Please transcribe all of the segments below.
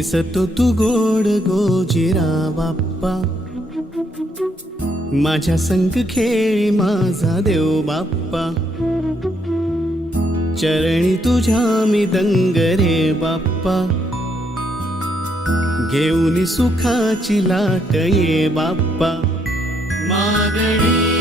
दिसतो तू गोड गोजीरा बाप्पा माझ्या संग खेळी माझा देव बाप्पा चरणी तुझ्या मी दंग रे बाप्पा घेऊन सुखाची लाट ये बाप्पा मागणी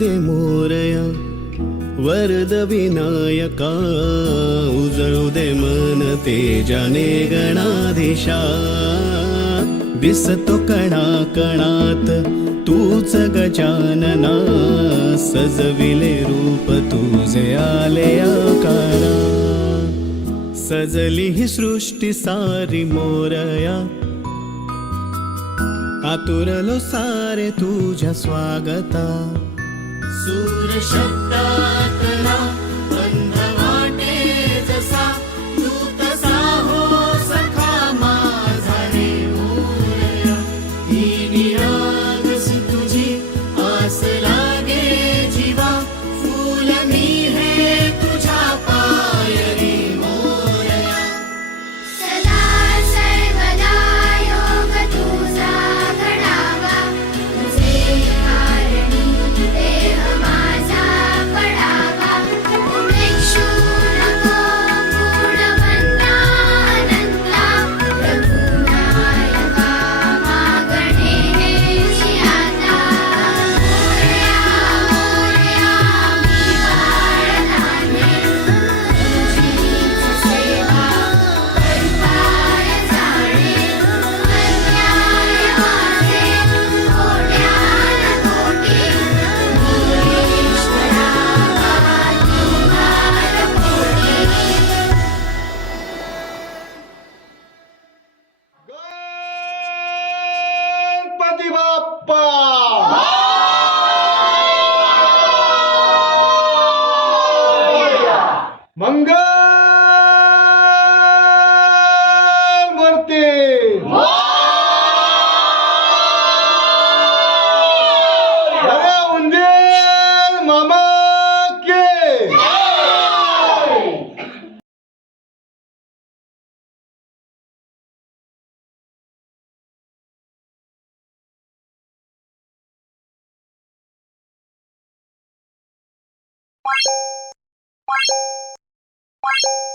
दे मोरया वरद विनायका उजळू दे मन तेजाने गणाधीशा दिसतो कणा कणात तूच गजानना सजविले रूप तुझे आले आकारा सजली ही सृष्टी सारी मोरया आतुरलो सारे तुझ्या स्वागता सूर्यशब्दात् मंगल मूर्ती उंदील मामा के you